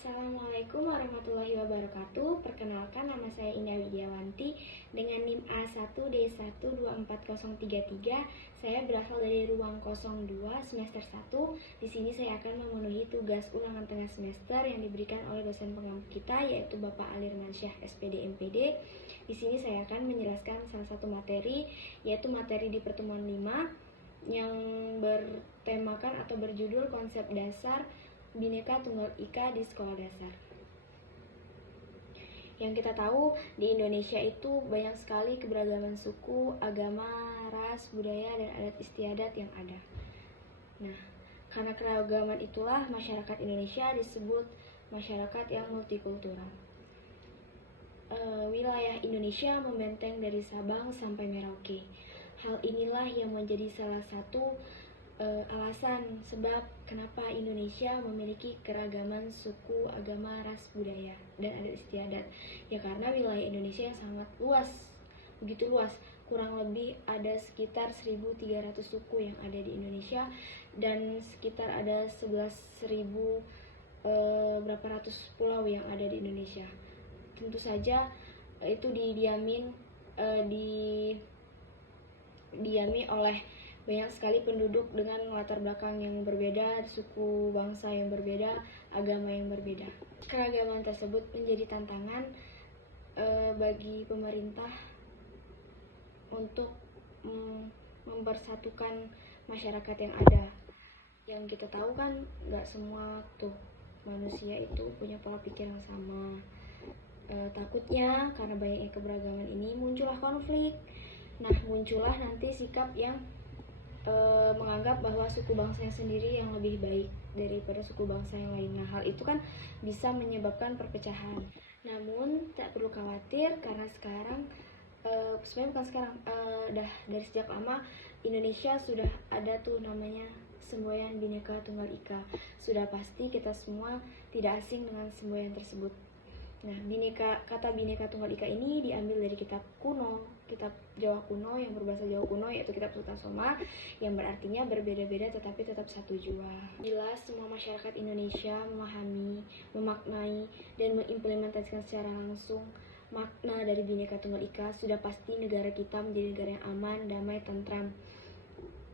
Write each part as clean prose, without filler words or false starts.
Assalamualaikum warahmatullahi wabarakatuh. Perkenalkan, nama saya Indah Widiawanti dengan NIM A1D12403. Saya berasal dari ruang 02 semester 1. Di sini saya akan memenuhi tugas ulangan tengah semester yang diberikan oleh dosen pengampu kita, yaitu Bapak Alirmansyah SPD MPD. Di sini saya akan menjelaskan salah satu materi, yaitu materi di pertemuan 5 yang bertemakan atau berjudul konsep dasar Bhinneka Tunggal Ika di sekolah dasar. Yang kita tahu, di Indonesia itu banyak sekali keberagaman suku, agama, ras, budaya, dan adat istiadat yang ada. Nah, karena keragaman itulah masyarakat Indonesia disebut masyarakat yang multikultural. Wilayah Indonesia membenteng dari Sabang sampai Merauke. Hal inilah yang menjadi salah satu alasan sebab kenapa Indonesia memiliki keragaman suku, agama, ras, budaya, dan adat istiadat. Ya karena wilayah Indonesia yang sangat luas, begitu luas. Kurang lebih ada sekitar 1.300 suku yang ada di Indonesia dan sekitar ada 11.000 berapa ratus pulau yang ada di Indonesia. Tentu saja itu didiami oleh banyak sekali penduduk dengan latar belakang yang berbeda, suku bangsa yang berbeda, agama yang berbeda. Keragaman tersebut menjadi tantangan bagi pemerintah untuk mempersatukan masyarakat yang ada. Yang kita tahu kan nggak semua tuh manusia itu punya pola pikir yang sama. Takutnya karena banyaknya keberagaman ini muncullah konflik. Nah, muncullah nanti sikap yang menganggap bahwa suku bangsanya sendiri yang lebih baik daripada suku bangsa yang lainnya. Hal itu kan bisa menyebabkan perpecahan. Namun tak perlu khawatir karena sekarang sebenarnya bukan sekarang, dah dari sejak lama Indonesia sudah ada tuh namanya semboyan Bhinneka Tunggal Ika. Sudah pasti kita semua tidak asing dengan semboyan tersebut. Nah, kata Bhinneka Tunggal Ika ini diambil dari kitab kuno, kitab Jawa kuno yang berbahasa Jawa kuno, yaitu kitab Sutasoma, yang berartinya berbeda-beda tetapi tetap satu jua. Bila semua masyarakat Indonesia memahami, memaknai, dan mengimplementasikan secara langsung makna dari Bhinneka Tunggal Ika, sudah pasti negara kita menjadi negara yang aman, damai, tentram.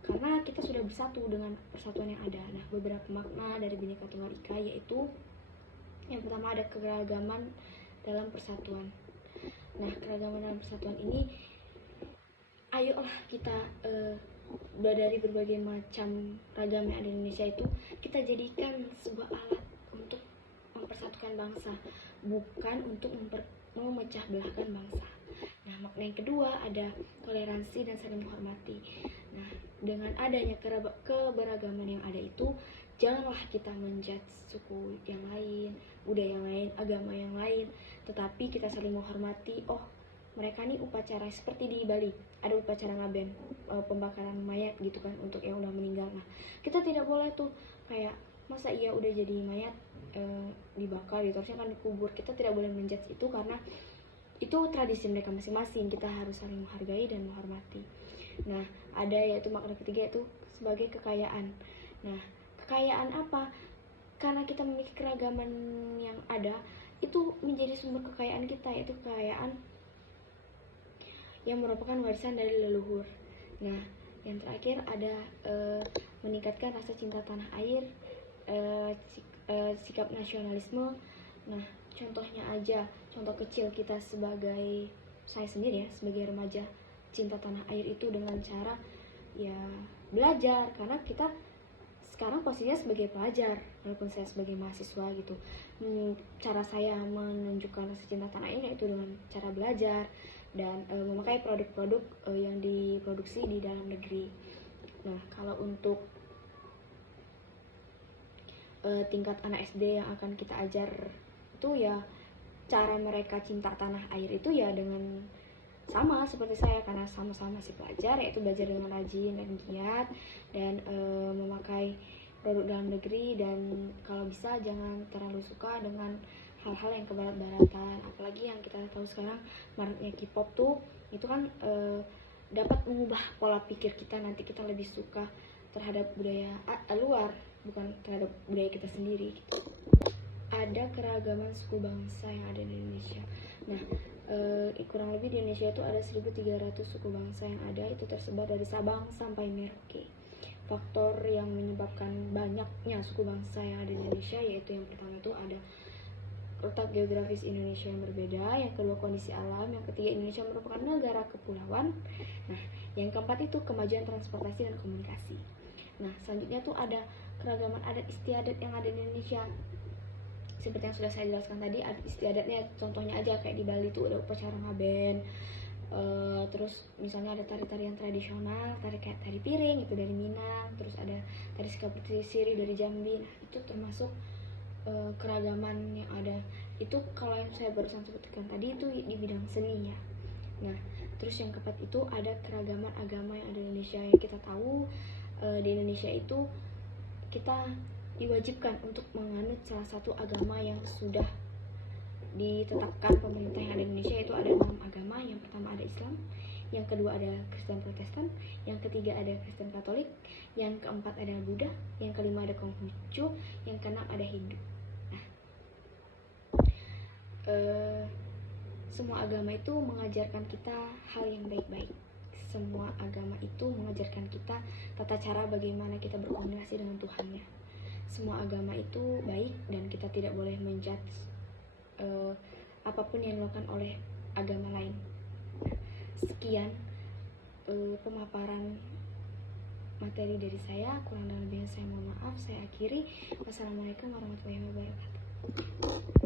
Karena kita sudah bersatu dengan persatuan yang ada. Nah, beberapa makna dari Bhinneka Tunggal Ika yaitu yang pertama ada keragaman dalam persatuan. Nah, keragaman dalam persatuan ini, ayolah kita dari berbagai macam ragam yang ada di Indonesia itu kita jadikan sebuah alat untuk mempersatukan bangsa, bukan untuk memecah belahkan bangsa. Nah, makna yang kedua ada toleransi dan saling menghormati. Nah, dengan adanya keberagaman yang ada itu, janganlah kita menjudge suku yang lain, budaya yang lain, agama yang lain, tetapi kita saling menghormati. Oh, mereka nih upacara seperti di Bali, ada upacara ngaben, pembakaran mayat gitu kan untuk yang udah meninggal. Nah, kita tidak boleh tuh kayak masa iya udah jadi mayat dibakar gitu, harusnya kan dikubur. Kita tidak boleh menjudge itu karena itu tradisi mereka masing-masing. Kita harus saling menghargai dan menghormati. Nah, ada yaitu makna ketiga yaitu sebagai kekayaan. Nah, kekayaan apa? Karena kita memiliki keragaman yang ada, itu menjadi sumber kekayaan kita, yaitu kekayaan yang merupakan warisan dari leluhur. Nah, yang terakhir ada meningkatkan rasa cinta tanah air, sikap nasionalisme. Nah, contohnya aja, contoh kecil kita sebagai saya sendiri ya, sebagai remaja, cinta tanah air itu dengan cara ya belajar, karena kita sekarang posisinya sebagai pelajar walaupun saya sebagai mahasiswa gitu. Cara saya menunjukkan rasa cinta tanah air itu dengan cara belajar dan memakai produk-produk yang diproduksi di dalam negeri. Nah, kalau untuk tingkat anak SD yang akan kita ajar itu ya cara mereka cinta tanah air itu ya dengan sama seperti saya, karena sama-sama si pelajar, yaitu belajar dengan rajin dan giat dan memakai produk dalam negeri, dan kalau bisa jangan terlalu suka dengan hal-hal yang kebarat-baratan. Apalagi yang kita tahu sekarang maraknya K-pop tuh, itu kan dapat mengubah pola pikir kita, nanti kita lebih suka terhadap budaya luar, bukan terhadap budaya kita sendiri gitu. ada keragaman suku bangsa yang ada di Indonesia. Nah, kurang lebih di Indonesia itu ada 1.300 suku bangsa yang ada, itu tersebar dari Sabang sampai Merauke. Faktor yang menyebabkan banyaknya suku bangsa yang ada di Indonesia yaitu yang pertama itu ada letak geografis Indonesia yang berbeda, yang kedua kondisi alam, yang ketiga Indonesia merupakan negara kepulauan. Nah, yang keempat itu kemajuan transportasi dan komunikasi. Nah, selanjutnya tuh ada keragaman adat istiadat yang ada di Indonesia. Seperti yang sudah saya jelaskan tadi, adat istiadatnya contohnya aja kayak di Bali tuh ada upacara ngaben. Terus misalnya ada tari-tarian tradisional, tari kayak tari piring itu dari Minang, terus ada tari seperti siri dari Jambi. Nah, itu termasuk keragaman yang ada. Itu kalau yang saya barusan sebutkan tadi itu di bidang seni ya. Nah, terus yang keempat itu ada keragaman agama yang ada di Indonesia. Yang kita tahu di Indonesia itu kita diwajibkan untuk menganut salah satu agama yang sudah ditetapkan pemerintah yang ada di Indonesia, yaitu ada 6 agama. Yang pertama ada Islam, yang kedua ada Kristen Protestan, yang ketiga ada Kristen Katolik, yang keempat ada Buddha, yang kelima ada Konghucu, yang keenam ada Hindu. Semua agama itu mengajarkan kita hal yang baik-baik. Semua agama itu mengajarkan kita tata cara bagaimana kita berkomunikasi dengan Tuhannya. Semua agama itu baik dan kita tidak boleh menjudge apapun yang dilakukan oleh agama lain. Sekian pemaparan materi dari saya. Kurang dan lebihnya saya mohon maaf. Saya akhiri. Wassalamualaikum warahmatullahi wabarakatuh.